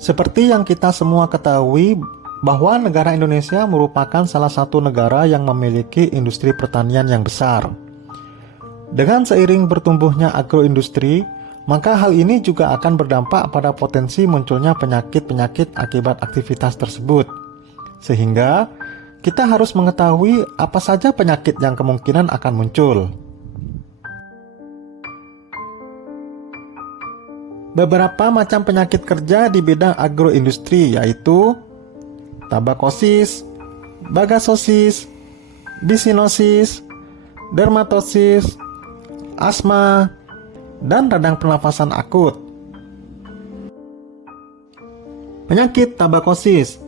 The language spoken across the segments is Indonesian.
Seperti yang kita semua ketahui bahwa negara Indonesia merupakan salah satu negara yang memiliki industri pertanian yang besar. Dengan seiring bertumbuhnya agroindustri, maka hal ini juga akan berdampak pada potensi munculnya penyakit-penyakit akibat aktivitas tersebut. Sehingga, kita harus mengetahui apa saja penyakit yang kemungkinan akan muncul. Beberapa macam penyakit kerja di bidang agroindustri yaitu tabakosis, bagasosis, bisinosis, dermatosis, asma, dan radang pernafasan akut. Penyakit tabakosis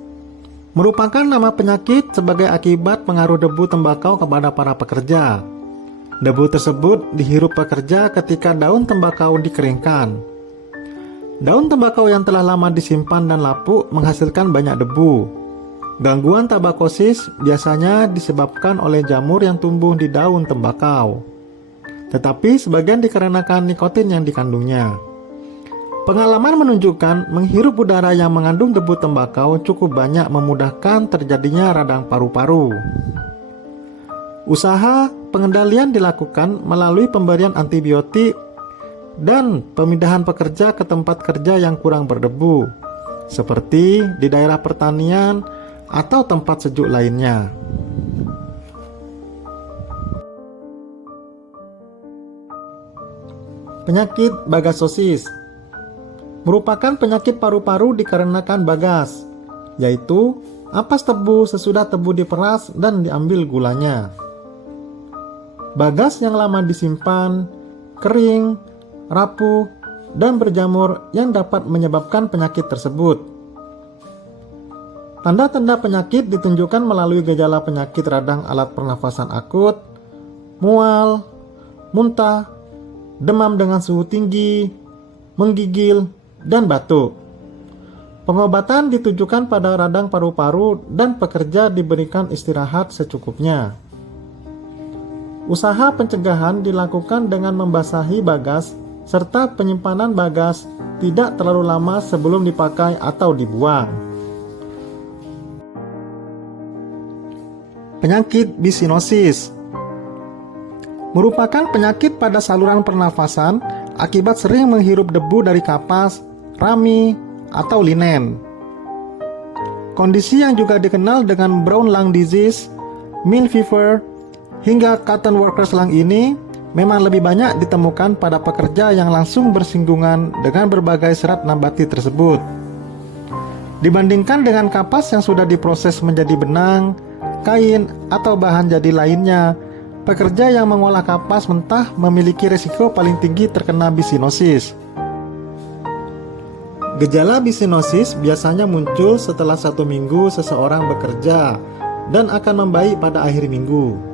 merupakan nama penyakit sebagai akibat pengaruh debu tembakau kepada para pekerja. Debu tersebut dihirup pekerja ketika daun tembakau dikeringkan. Daun tembakau yang telah lama disimpan dan lapuk menghasilkan banyak debu. Gangguan tabakosis biasanya disebabkan oleh jamur yang tumbuh di daun tembakau. Tetapi sebagian dikarenakan nikotin yang dikandungnya. Pengalaman menunjukkan menghirup udara yang mengandung debu tembakau cukup banyak memudahkan terjadinya radang paru-paru. Usaha pengendalian dilakukan melalui pemberian antibiotik dan pemindahan pekerja ke tempat kerja yang kurang berdebu, seperti di daerah pertanian atau tempat sejuk lainnya. Penyakit bagasosis merupakan penyakit paru-paru dikarenakan bagas, yaitu ampas tebu sesudah tebu diperas dan diambil gulanya. Bagas yang lama disimpan, kering, rapuh, dan berjamur yang dapat menyebabkan penyakit tersebut. Tanda-tanda penyakit ditunjukkan melalui gejala penyakit radang alat pernafasan akut, mual, muntah, demam dengan suhu tinggi, menggigil, dan batuk. Pengobatan ditujukan pada radang paru-paru dan pekerja diberikan istirahat secukupnya. Usaha pencegahan dilakukan dengan membasahi bagas serta penyimpanan bagas tidak terlalu lama sebelum dipakai atau dibuang. Penyakit bisinosis merupakan penyakit pada saluran pernafasan akibat sering menghirup debu dari kapas, rami, atau linen. Kondisi yang juga dikenal dengan brown lung disease, meal fever, hingga cotton workers lung ini memang lebih banyak ditemukan pada pekerja yang langsung bersinggungan dengan berbagai serat nabati tersebut. Dibandingkan dengan kapas yang sudah diproses menjadi benang, kain, atau bahan jadi lainnya, pekerja yang mengolah kapas mentah memiliki risiko paling tinggi terkena bisinosis. Gejala bisinosis biasanya muncul setelah 1 minggu seseorang bekerja dan akan membaik pada akhir minggu.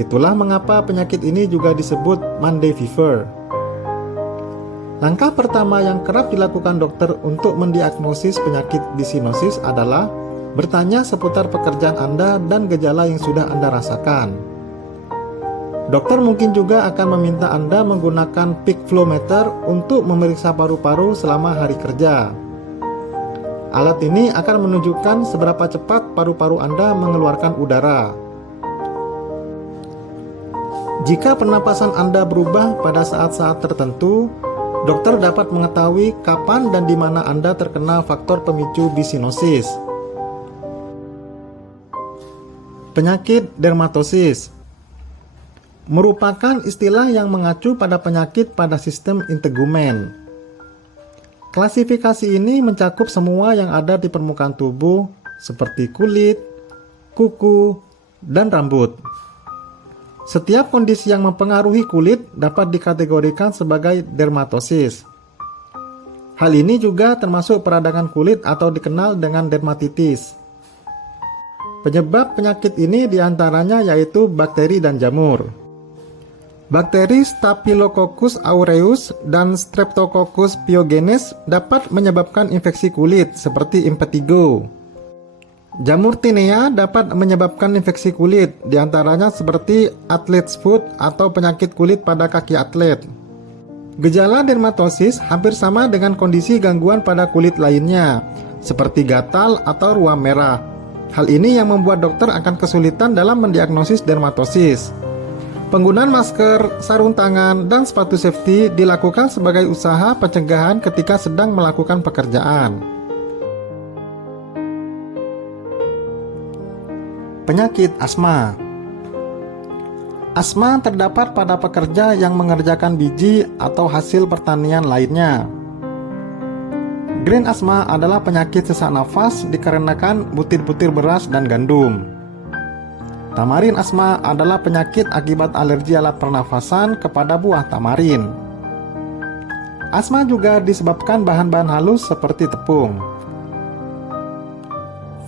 Itulah mengapa penyakit ini juga disebut Monday fever. Langkah pertama yang kerap dilakukan dokter untuk mendiagnosis penyakit bisinosis adalah bertanya seputar pekerjaan Anda dan gejala yang sudah Anda rasakan. Dokter mungkin juga akan meminta Anda menggunakan peak flow meter untuk memeriksa paru-paru selama hari kerja. Alat ini akan menunjukkan seberapa cepat paru-paru Anda mengeluarkan udara. Jika pernapasan Anda berubah pada saat-saat tertentu, dokter dapat mengetahui kapan dan di mana Anda terkena faktor pemicu bisinosis. Penyakit dermatosis merupakan istilah yang mengacu pada penyakit pada sistem integumen. Klasifikasi ini mencakup semua yang ada di permukaan tubuh seperti kulit, kuku, dan rambut. Setiap kondisi yang mempengaruhi kulit dapat dikategorikan sebagai dermatosis. Hal ini juga termasuk peradangan kulit atau dikenal dengan dermatitis. Penyebab penyakit ini diantaranya yaitu bakteri dan jamur. Bakteri Staphylococcus aureus dan Streptococcus pyogenes dapat menyebabkan infeksi kulit seperti impetigo. Jamur tinea dapat menyebabkan infeksi kulit, diantaranya seperti athlete's foot atau penyakit kulit pada kaki atlet. Gejala dermatosis hampir sama dengan kondisi gangguan pada kulit lainnya, seperti gatal atau ruam merah. Hal ini yang membuat dokter akan kesulitan dalam mendiagnosis dermatosis. Penggunaan masker, sarung tangan, dan sepatu safety dilakukan sebagai usaha pencegahan ketika sedang melakukan pekerjaan. Penyakit asma. Asma terdapat pada pekerja yang mengerjakan biji atau hasil pertanian lainnya. Grain asma adalah penyakit sesak nafas dikarenakan butir-butir beras dan gandum. Tamarin asma adalah penyakit akibat alergi alat pernafasan kepada buah tamarin. Asma juga disebabkan bahan-bahan halus seperti tepung.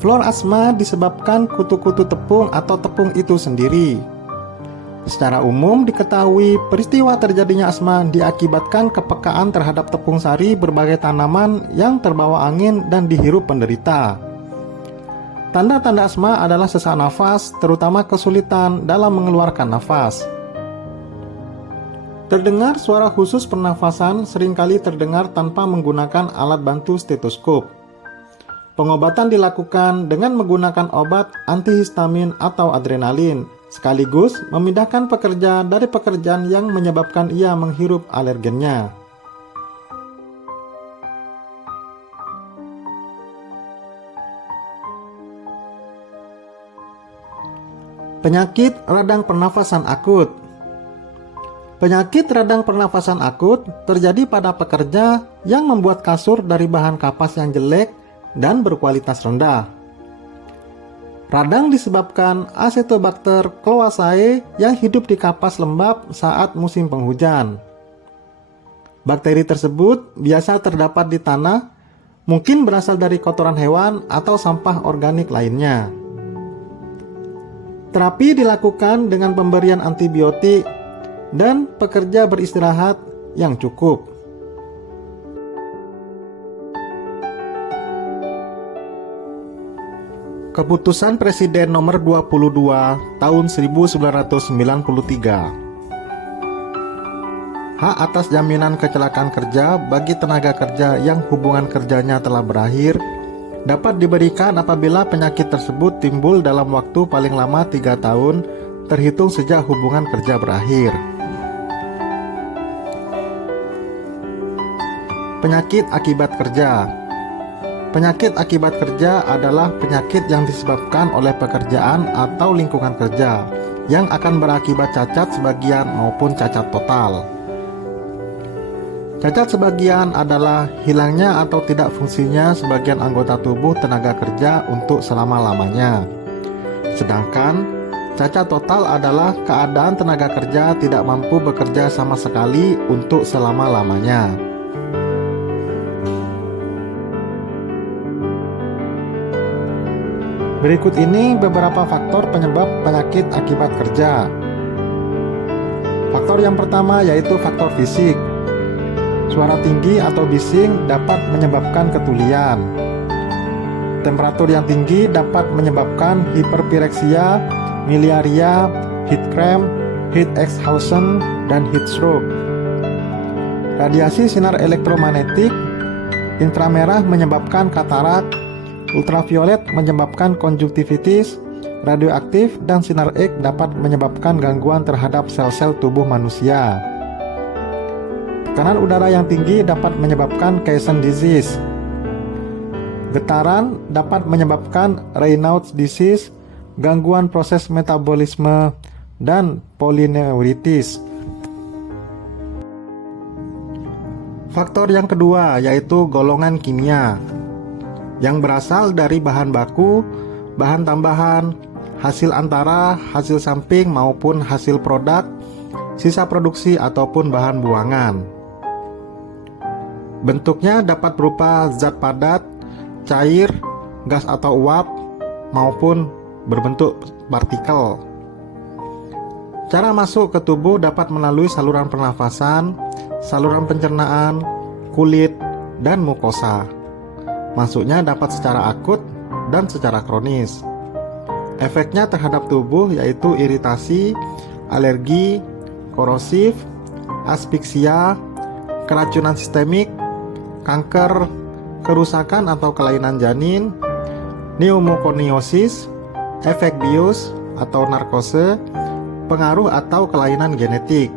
Flor asma disebabkan kutu-kutu tepung atau tepung itu sendiri. Secara umum diketahui peristiwa terjadinya asma diakibatkan kepekaan terhadap tepung sari berbagai tanaman yang terbawa angin dan dihirup penderita. Tanda-tanda asma adalah sesak nafas, terutama kesulitan dalam mengeluarkan nafas. Terdengar suara khusus pernafasan seringkali terdengar tanpa menggunakan alat bantu stetoskop. Pengobatan dilakukan dengan menggunakan obat antihistamin atau adrenalin, sekaligus memindahkan pekerja dari pekerjaan yang menyebabkan ia menghirup alergennya. Penyakit radang pernafasan akut. Penyakit radang pernafasan akut terjadi pada pekerja yang membuat kasur dari bahan kapas yang jelek dan berkualitas rendah. Radang disebabkan Acetobacter cloacae yang hidup di kapas lembab saat musim penghujan. Bakteri tersebut biasa terdapat di tanah, mungkin berasal dari kotoran hewan atau sampah organik lainnya. Terapi dilakukan dengan pemberian antibiotik dan pekerja beristirahat yang cukup. Keputusan Presiden nomor 22 tahun 1993. Hak atas jaminan kecelakaan kerja bagi tenaga kerja yang hubungan kerjanya telah berakhir dapat diberikan apabila penyakit tersebut timbul dalam waktu paling lama 3 tahun terhitung sejak hubungan kerja berakhir. Penyakit akibat kerja. Penyakit akibat kerja adalah penyakit yang disebabkan oleh pekerjaan atau lingkungan kerja yang akan berakibat cacat sebagian maupun cacat total. Cacat sebagian adalah hilangnya atau tidak fungsinya sebagian anggota tubuh tenaga kerja untuk selama-lamanya. Sedangkan cacat total adalah keadaan tenaga kerja tidak mampu bekerja sama sekali untuk selama-lamanya. Berikut ini beberapa faktor penyebab penyakit akibat kerja. Faktor yang pertama yaitu faktor fisik. Suara tinggi atau bising dapat menyebabkan ketulian. Temperatur yang tinggi dapat menyebabkan hiperpireksia, miliaria, heat cramp, heat exhaustion, dan heat stroke. Radiasi sinar elektromagnetik inframerah menyebabkan katarak, ultraviolet menyebabkan konjungtivitis, radioaktif dan sinar X dapat menyebabkan gangguan terhadap sel-sel tubuh manusia. Tekanan udara yang tinggi dapat menyebabkan Caisson disease. Getaran dapat menyebabkan Raynaud's disease, gangguan proses metabolisme, dan polyneuritis. Faktor yang kedua yaitu golongan kimia yang berasal dari bahan baku, bahan tambahan, hasil antara, hasil samping maupun hasil produk, sisa produksi ataupun bahan buangan. Bentuknya dapat berupa zat padat, cair, gas atau uap, maupun berbentuk partikel. Cara masuk ke tubuh dapat melalui saluran pernafasan, saluran pencernaan, kulit, dan mukosa. Masuknya dapat secara akut dan secara kronis. Efeknya terhadap tubuh yaitu iritasi, alergi, korosif, aspiksia, keracunan sistemik, kanker, kerusakan atau kelainan janin, pneumokoniosis, efek bius atau narkose, pengaruh atau kelainan genetik.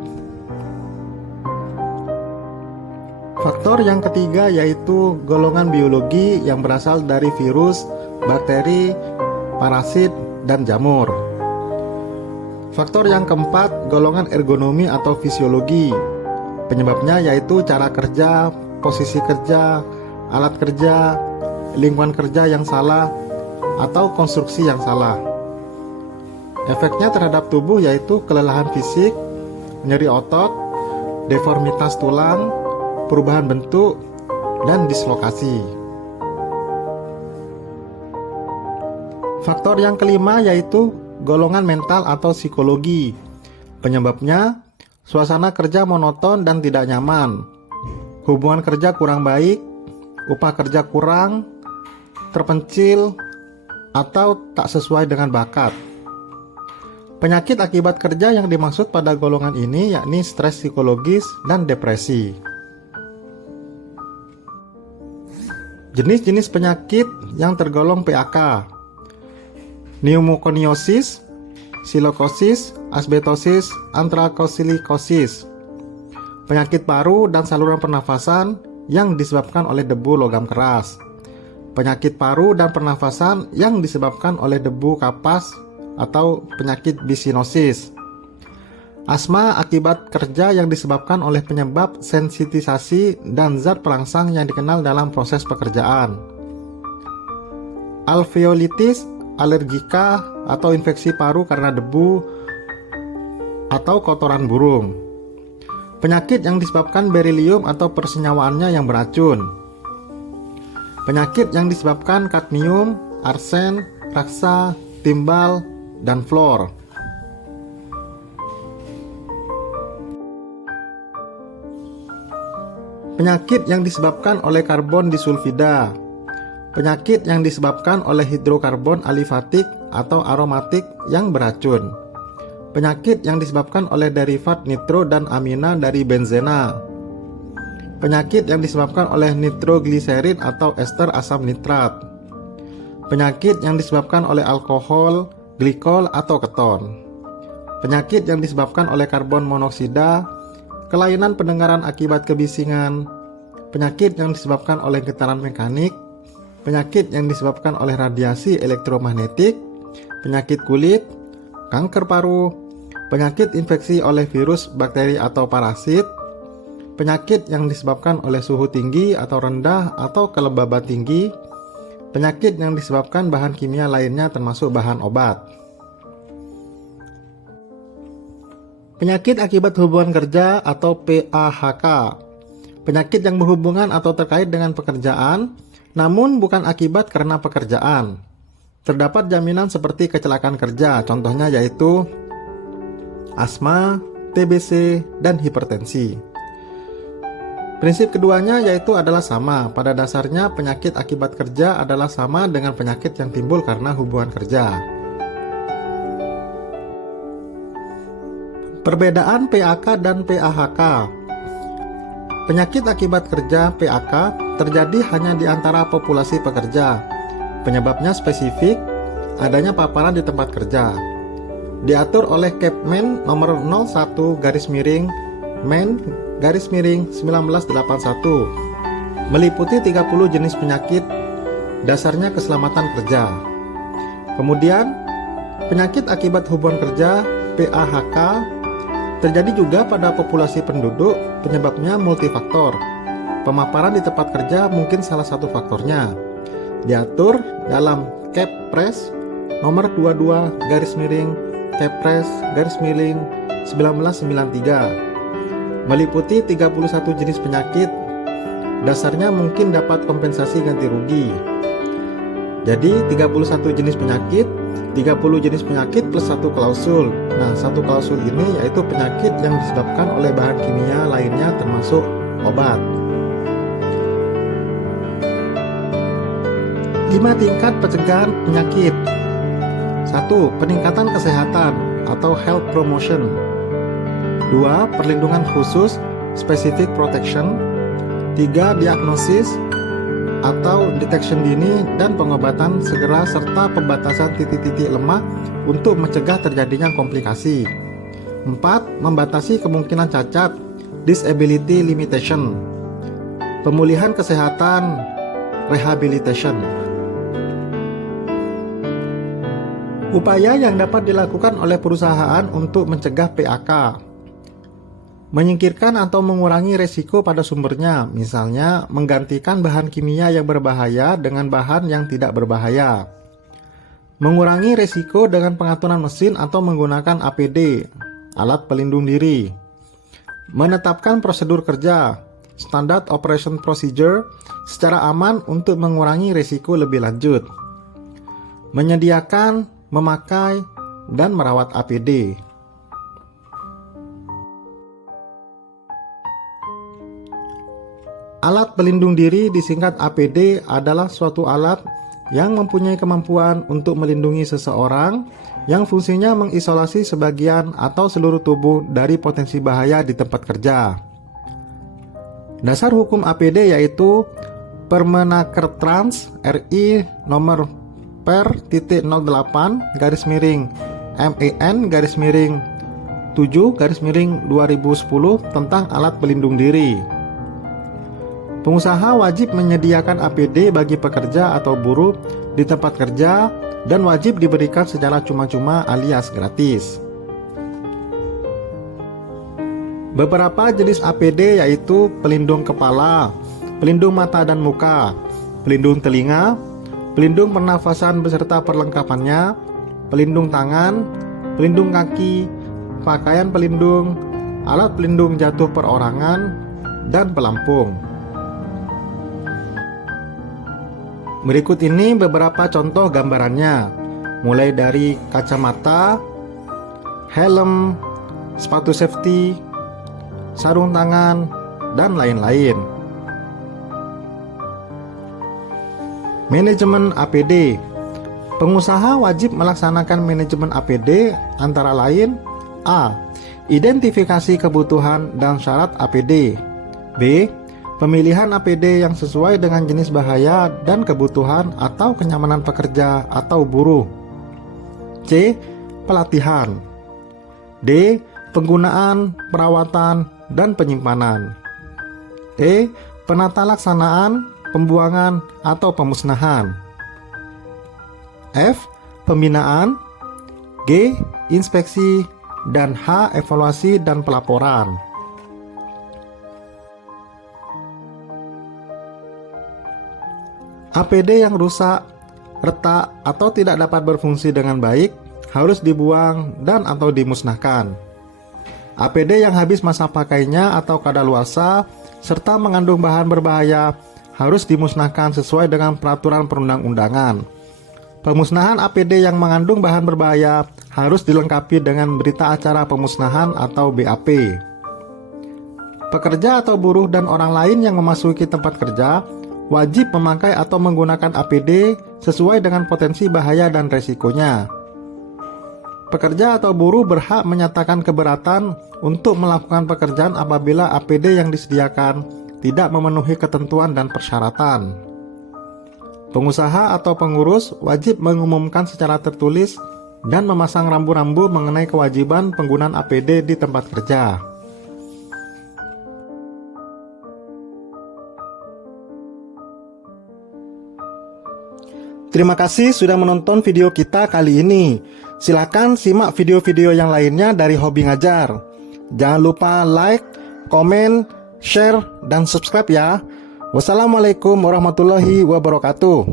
Faktor yang ketiga yaitu golongan biologi yang berasal dari virus, bakteri, parasit, dan jamur. Faktor yang keempat, golongan ergonomi atau fisiologi. Penyebabnya yaitu cara kerja, posisi kerja, alat kerja, lingkungan kerja yang salah, atau konstruksi yang salah. Efeknya terhadap tubuh yaitu kelelahan fisik, nyeri otot, deformitas tulang, perubahan bentuk, dan dislokasi. Faktor yang kelima yaitu golongan mental atau psikologi. Penyebabnya suasana kerja monoton dan tidak nyaman, hubungan kerja kurang baik, upah kerja kurang, terpencil, atau tak sesuai dengan bakat. Penyakit akibat kerja yang dimaksud pada golongan ini yakni stres psikologis dan depresi. Jenis-jenis penyakit yang tergolong PAK: pneumokoniosis, silokosis, asbestosis, antraksilikosis. Penyakit paru dan saluran pernafasan yang disebabkan oleh debu logam keras. Penyakit paru dan pernafasan yang disebabkan oleh debu kapas atau penyakit bisinosis. Asma akibat kerja yang disebabkan oleh penyebab sensitisasi dan zat perangsang yang dikenal dalam proses pekerjaan. Alveolitis alergika atau infeksi paru karena debu atau kotoran burung. Penyakit yang disebabkan berilium atau persenyawaannya yang beracun. Penyakit yang disebabkan kadmium, arsen, raksa, timbal, dan fluor. Penyakit yang disebabkan oleh karbon disulfida. Penyakit yang disebabkan oleh hidrokarbon alifatik atau aromatik yang beracun. Penyakit yang disebabkan oleh derivat nitro dan amina dari benzena. Penyakit yang disebabkan oleh nitrogliserid atau ester asam nitrat. Penyakit yang disebabkan oleh alkohol, glikol atau keton. Penyakit yang disebabkan oleh karbon monoksida, kelainan pendengaran akibat kebisingan. Penyakit yang disebabkan oleh getaran mekanik. Penyakit yang disebabkan oleh radiasi elektromagnetik, penyakit kulit, kanker paru, penyakit infeksi oleh virus, bakteri atau parasit, penyakit yang disebabkan oleh suhu tinggi atau rendah atau kelembaban tinggi, penyakit yang disebabkan bahan kimia lainnya termasuk bahan obat. Penyakit akibat hubungan kerja atau PAHK, penyakit yang berhubungan atau terkait dengan pekerjaan, namun bukan akibat karena pekerjaan. Terdapat jaminan seperti kecelakaan kerja, contohnya yaitu asma, TBC, dan hipertensi. Prinsip keduanya yaitu adalah sama. Pada dasarnya penyakit akibat kerja adalah sama dengan penyakit yang timbul karena hubungan kerja. Perbedaan PAK dan PAHK. Penyakit akibat kerja PAK terjadi hanya di antara populasi pekerja. Penyebabnya spesifik, adanya paparan di tempat kerja. Diatur oleh Kepmen nomor 01-Men-1981, meliputi 30 jenis penyakit, dasarnya keselamatan kerja. Kemudian, penyakit akibat hubungan kerja PAHK terjadi juga pada populasi penduduk, penyebabnya multifaktor. Pemaparan di tempat kerja mungkin salah satu faktornya. Diatur dalam Kepres nomor 22-Kepres-1993, meliputi 31 jenis penyakit. Dasarnya mungkin dapat kompensasi ganti rugi. Jadi 31 jenis penyakit, 30 jenis penyakit plus satu klausul. Nah, satu klausul ini yaitu penyakit yang disebabkan oleh bahan kimia lainnya termasuk obat. 5 tingkat pencegahan penyakit. 1. Peningkatan kesehatan atau health promotion. 2. Perlindungan khusus specific protection. 3. Diagnosis atau detection dini dan pengobatan segera serta pembatasan titik-titik lemah untuk mencegah terjadinya komplikasi. 4. Membatasi kemungkinan cacat, disability limitation. Pemulihan kesehatan, rehabilitation. Upaya yang dapat dilakukan oleh perusahaan untuk mencegah PAK: menyingkirkan atau mengurangi resiko pada sumbernya, misalnya menggantikan bahan kimia yang berbahaya dengan bahan yang tidak berbahaya. Mengurangi resiko dengan pengaturan mesin atau menggunakan APD, alat pelindung diri. Menetapkan prosedur kerja, standard operation procedure, secara aman untuk mengurangi resiko lebih lanjut. Menyediakan, memakai, dan merawat APD. Alat pelindung diri disingkat APD adalah suatu alat yang mempunyai kemampuan untuk melindungi seseorang yang fungsinya mengisolasi sebagian atau seluruh tubuh dari potensi bahaya di tempat kerja. Dasar hukum APD yaitu Permenakertrans RI nomor per.08 MEN 7/2010 tentang alat pelindung diri. Pengusaha wajib menyediakan APD bagi pekerja atau buruh di tempat kerja dan wajib diberikan secara cuma-cuma alias gratis. Beberapa jenis APD yaitu pelindung kepala, pelindung mata dan muka, pelindung telinga, pelindung pernafasan beserta perlengkapannya, pelindung tangan, pelindung kaki, pakaian pelindung, alat pelindung jatuh perorangan, dan pelampung. Berikut ini beberapa contoh gambarannya, mulai dari kacamata, helm, sepatu safety, sarung tangan, dan lain-lain. Manajemen APD. Pengusaha wajib melaksanakan manajemen APD antara lain: A. Identifikasi kebutuhan dan syarat APD. B. Pemilihan APD yang sesuai dengan jenis bahaya dan kebutuhan atau kenyamanan pekerja atau buruh. C. Pelatihan. D. Penggunaan, perawatan, dan penyimpanan. E. Penata laksanaan, pembuangan, atau pemusnahan. F. Pembinaan. G. Inspeksi. Dan H. Evaluasi dan pelaporan. APD yang rusak, retak, atau tidak dapat berfungsi dengan baik harus dibuang dan atau dimusnahkan. APD yang habis masa pakainya atau kadaluarsa serta mengandung bahan berbahaya harus dimusnahkan sesuai dengan peraturan perundang-undangan. Pemusnahan APD yang mengandung bahan berbahaya harus dilengkapi dengan berita acara pemusnahan atau BAP. Pekerja atau buruh dan orang lain yang memasuki tempat kerja wajib memakai atau menggunakan APD sesuai dengan potensi bahaya dan resikonya. Pekerja atau buruh berhak menyatakan keberatan untuk melakukan pekerjaan apabila APD yang disediakan tidak memenuhi ketentuan dan persyaratan. Pengusaha atau pengurus wajib mengumumkan secara tertulis dan memasang rambu-rambu mengenai kewajiban penggunaan APD di tempat kerja. Terima kasih sudah menonton video kita kali ini. Silakan simak video-video yang lainnya dari Hobi Ngajar. Jangan lupa like, komen, share, dan subscribe ya. Wassalamualaikum warahmatullahi wabarakatuh.